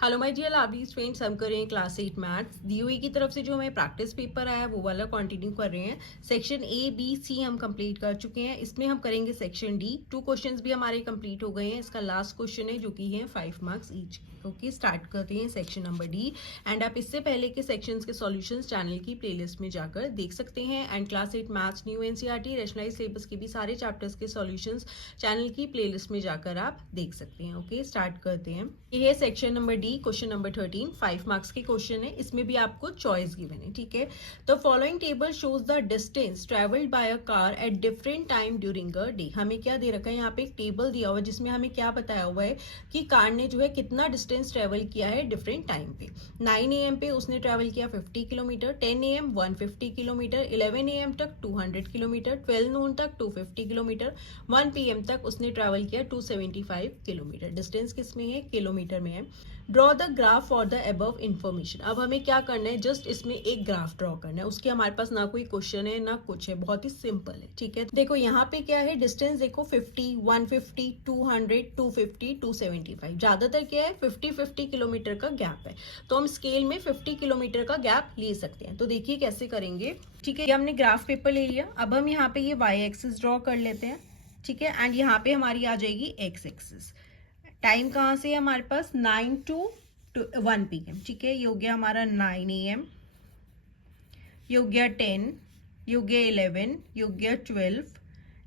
Hello my dear लावली friends, हम कर रहे हैं क्लास 8 मैथ्स। डीओई की तरफ से जो हमें प्रैक्टिस पेपर आया है वो वाला कंटिन्यू कर रहे हैं। सेक्शन ए बी सी हम कंप्लीट कर चुके हैं। इसमें हम करेंगे सेक्शन डी। 2 क्वेश्चंस भी हमारे कंप्लीट हो गए हैं। इसका लास्ट क्वेश्चन है जो कि है 5 मार्क्स ईच। ओके, स्टार्ट करते हैं सेक्शन नंबर डी। एंड आप इससे पहले के सेक्शंस के सॉल्यूशंस चैनल की प्लेलिस्ट में जाकर देख सकते हैं। And class 8 maths new NCERT rationalised syllabus के भी सारे चैप्टर्स के सॉल्यूशंस चैनल की प्लेलिस्ट में जाकर आप देख सकते हैं। ओके, स्टार्ट करते हैं। ये है section number D, question number 13। 5 marks के क्वेश्चन है। इसमें भी आपको चॉइस गिवन है। ठीक है, तो following table shows the distance travelled by a car at different time during a day. हमें क्या दे रखा है, यहाँ पे एक टेबल दिया हुआ है जिसमें हमें क्या बताया हुआ है कि कार ने जो है कितना डिस्टेंस ट्रेवल किया है डिफरेंट टाइम पे। 9 AM पे उसने ट्रेवल किया 50 किलोमीटर, 10 AM 150 किलोमीटर, 11 AM तक 200 किलोमीटर, 12 नून तक 250 किलोमीटर, 1 PM तक उसने ट्रेवल किया 275 किलोमीटर। डिस्टेंस किसमें है, किलोमीटर में है। Draw the graph for the above information. अब हमें क्या करना है, जस्ट इसमें एक ग्राफ ड्रॉ करना है। उसके हमारे पास ना कोई क्वेश्चन है ना कुछ है, बहुत ही सिंपल है। ठीक है, देखो यहाँ पे क्या है, डिस्टेंस देखो 50, 150, 200, 250, 275। ज्यादातर क्या है 50 किलोमीटर का गैप है, तो हम स्केल में 50 किलोमीटर का गैप ले सकते हैं। तो देखिए कैसे करेंगे। ठीक है, ये हमने ग्राफ पेपर ले लिया। अब हम यहाँ पे ये वाई एक्सिस ड्रॉ कर लेते हैं। ठीक है, एंड यहाँ पे हमारी आ जाएगी एक्स एक्सिस। टाइम कहाँ से है हमारे पास, 9 to 1 PM। ठीक है, ये हो गया हमारा 9 AM, ये हो गया 10, ये हो गया 11, ये हो गया 12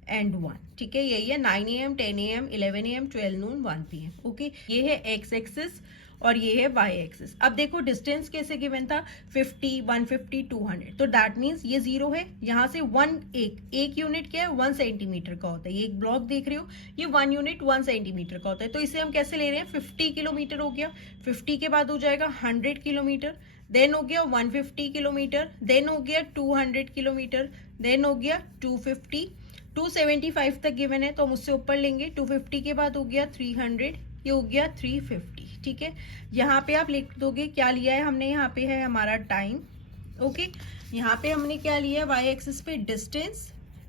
एंड 1। ठीक है, यही है 9 AM, 10 AM, 11 AM, 12 Noon, 1 PM। Okay, ये है एक्स एक्सिस और ये है वाई एक्सिस। अब देखो डिस्टेंस कैसे गिवन था, 50, 150, 200, तो दैट मीन्स ये 0 है। यहाँ से एक यूनिट क्या है, 1 सेंटीमीटर का होता है। ये एक ब्लॉक देख रहे हो, ये 1 यूनिट 1 सेंटीमीटर का होता है। तो इसे हम कैसे ले रहे हैं, 50 किलोमीटर हो गया। 50 के बाद हो जाएगा 100 किलोमीटर, देन हो गया 150 किलोमीटर, देन हो गया 200 किलोमीटर, देन हो गया 250, 275 तक गिवन है तो हम उससे ऊपर लेंगे। 250 के बाद हो गया 300, ये हो गया 350। ठीक है, यहाँ पे आप लिख दोगे क्या लिया है हमने, यहाँ पे है हमारा टाइम। ओके, यहाँ पे हमने क्या लिया है, वाई एक्सिस पे distance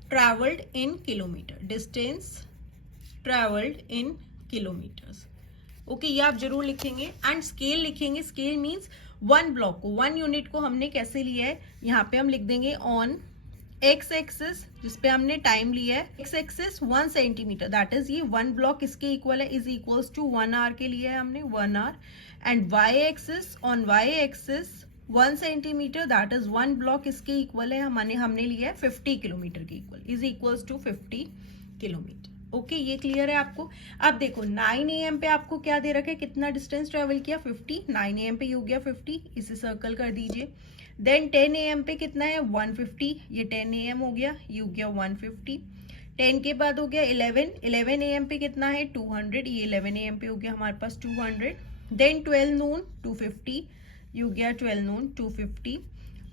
travelled in kilometre, distance travelled in kilometres. Okay, ये आप जरूर लिखेंगे। एंड स्केल लिखेंगे। स्केल मीन्स 1 ब्लॉक को, 1 यूनिट को हमने कैसे लिया है, यहाँ पे हम लिख देंगे ऑन एक्स एक्सिस, जिसपे हमने टाइम लिया है। X axis 1 centimetre, that is ये 1 ब्लॉक इसके इक्वल है, इज इक्वल्स टू 1 आवर के लिए है हमने 1 hour. And Y axis, on Y axis 1 centimetre, that is 1 block इसके इक्वल है, हमने लिया है 50 किलोमीटर के equal, is equals to 50 kilometre. Okay, ये क्लियर है आपको। अब देखो 9 AM पे आपको क्या दे रखा है, कितना डिस्टेंस ट्रेवल किया, 50। 9 AM पे ये हो गया 50, इसे सर्कल कर दीजिए। देन 10 AM पे कितना है, 150, ये 10 AM हो गया, ये हो गया 150। 10 के बाद हो गया 11, 11 AM पे कितना है 200, ये 11 AM पे हो गया हमारे पास 200। देन 12 नून 250, ये हो गया 12 नून 250।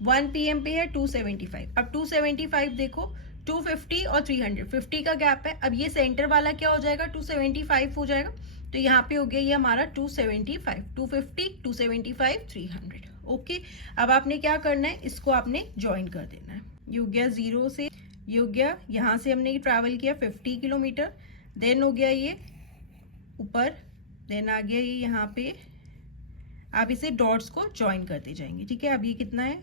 1 PM पे है 275। अब 275 देखो, 250 और 300, 50 का गैप है। अब ये सेंटर वाला क्या हो जाएगा, 275 हो जाएगा। तो यहाँ पे हो गया ये हमारा 275, 250, 275, 300। ओके, अब आपने क्या करना है, इसको आपने ज्वाइन कर देना है। ये हो गया 0 से, ये हो गया, यहाँ से हमने ट्रैवल किया 50 किलोमीटर, देन हो गया ये ऊपर, देन आ गया ये यहाँ पे। आप इसे डॉट्स को ज्वाइन करते जाएंगे। ठीक है, अब ये कितना है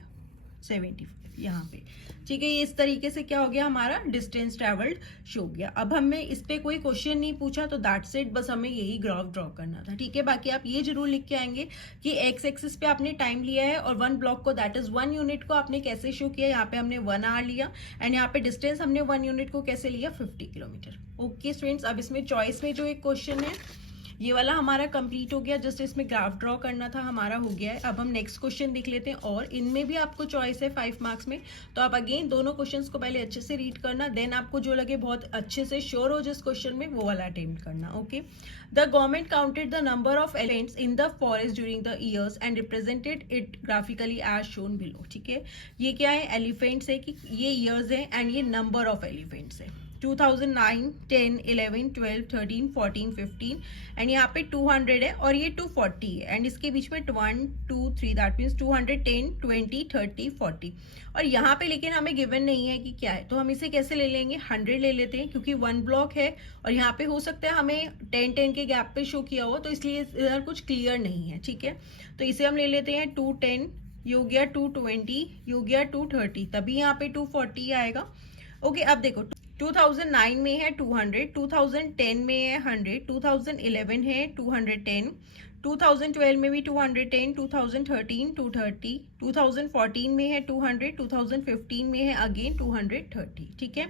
75 यहाँ पे। ठीक है, ये इस तरीके से क्या हो गया, हमारा डिस्टेंस ट्रेवल्ड शो गया। अब हमें इस पे कोई क्वेश्चन नहीं पूछा तो दैट्स इट, बस हमें यही ग्राफ ड्रॉ करना था। ठीक है, बाकी आप ये जरूर लिख के आएंगे कि एक्स एक्सिस पे आपने टाइम लिया है और 1 ब्लॉक को, दैट इज 1 यूनिट को आपने कैसे शो किया, यहाँ पे हमने 1 आवर लिया। एंड यहाँ पे डिस्टेंस हमने 1 यूनिट को कैसे लिया, 50 किलोमीटर। ओके स्टूडेंट्स, अब इसमें चॉइस में जो एक क्वेश्चन है ये वाला हमारा कंप्लीट हो गया। जस्ट इसमें ग्राफ ड्रॉ करना था, हमारा हो गया है। अब हम नेक्स्ट क्वेश्चन देख लेते हैं, और इनमें भी आपको चॉइस है 5 मार्क्स में। तो आप अगेन दोनों क्वेश्चंस को पहले अच्छे से रीड करना, देन आपको जो लगे बहुत अच्छे से श्योर हो जिस क्वेश्चन में, वो वाला अटेम्प्ट करना। Okay, the government counted the number of elephants in the forest during the years and represented it graphically as shown below. ठीक है, ये क्या है, एलिफेंट्स है कि ये ईयर्स है एंड ये नंबर ऑफ एलिफेंट्स है। 2009, 10, 11, 12, 13, 14, 15 एंड यहाँ पे 200 है और ये 240 है एंड इसके बीच में 1, 2, 3 दैट मीन्स 210, 20, 30, 40 और यहाँ पे लेकिन हमें गिवन नहीं है कि क्या है, तो हम इसे कैसे ले लेंगे, 100 ले लेते हैं क्योंकि 1 ब्लॉक है और यहाँ पे हो सकता है हमें 10, 10 के गैप पे शो किया हो, तो इसलिए इधर कुछ क्लियर नहीं है, ठीक है। तो इसे हम ले लेते हैं 210, ये हो गया 220, ये हो गया 230, तभी यहाँ पे 240 आएगा। ओके अब देखो 2009 में है 200, 2010 में है 100, 2011 है 210, 2012 में भी 210, 2013 230, 2014 में है 200, 2015 में है अगेन 230, ठीक है।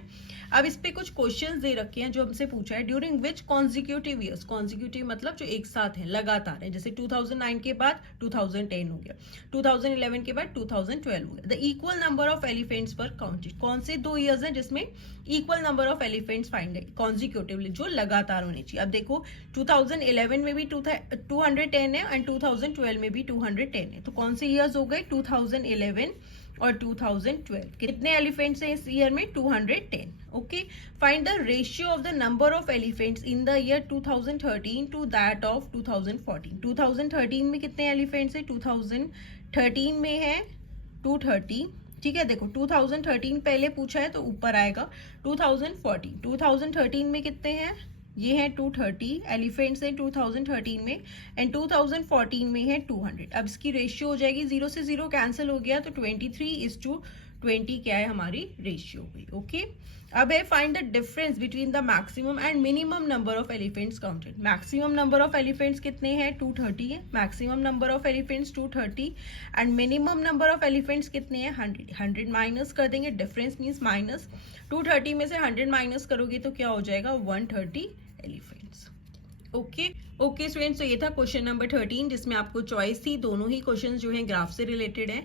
अब इस पे कुछ क्वेश्चंस दे रखे हैं जो हमसे पूछा है, during which consecutive years, consecutive मतलब जो एक साथ है, लगातार है, जैसे 2009 के बाद 2010 हो गया, 2011 के बाद 2012 हो गया। The equal number of elephants पर काउंटेड, कौन से 2 ईयर्स हैं जिसमें equal number of elephants find है कॉन्जिक्यूटिवली, जो लगातार होने चाहिए। अब देखो 2011 में भी 210 है एंड 2012 में भी 210 है, तो कौन से ईयर्स हो गए, 2011 और 2012। कितने एलिफेंट्स हैं इस ईयर में, 210। Okay, find the ratio of the number of elephants in the year 2013 to that of 2014। 2013 में कितने एलिफेंट्स हैं, 2013 में है 230, ठीक है। देखो 2013 पहले पूछा है तो ऊपर आएगा, 2013 में कितने हैं, ये है 230 एलिफेंट्स हैं 2013 में एंड 2014 में है 200। अब इसकी रेशियो हो जाएगी, 0 से 0 कैंसिल हो गया तो 23:20 क्या है हमारी रेशियो हुई। ओके, अब है find the difference between the maximum and minimum number of elephants counted. Maximum number of elephants कितने हैं, 230 है, maximum number of elephants 230 and minimum number of elephants कितने हैं, 100। 100 माइनस कर देंगे, डिफरेंस मीन्स माइनस, 230 में से 100 माइनस करोगे तो क्या हो जाएगा, 130 एलिफेंट्स। ओके स्टूडेंट्स, तो ये था क्वेश्चन नंबर 13 जिसमें आपको चॉइस थी, दोनों ही क्वेश्चन जो हैं ग्राफ से रिलेटेड हैं।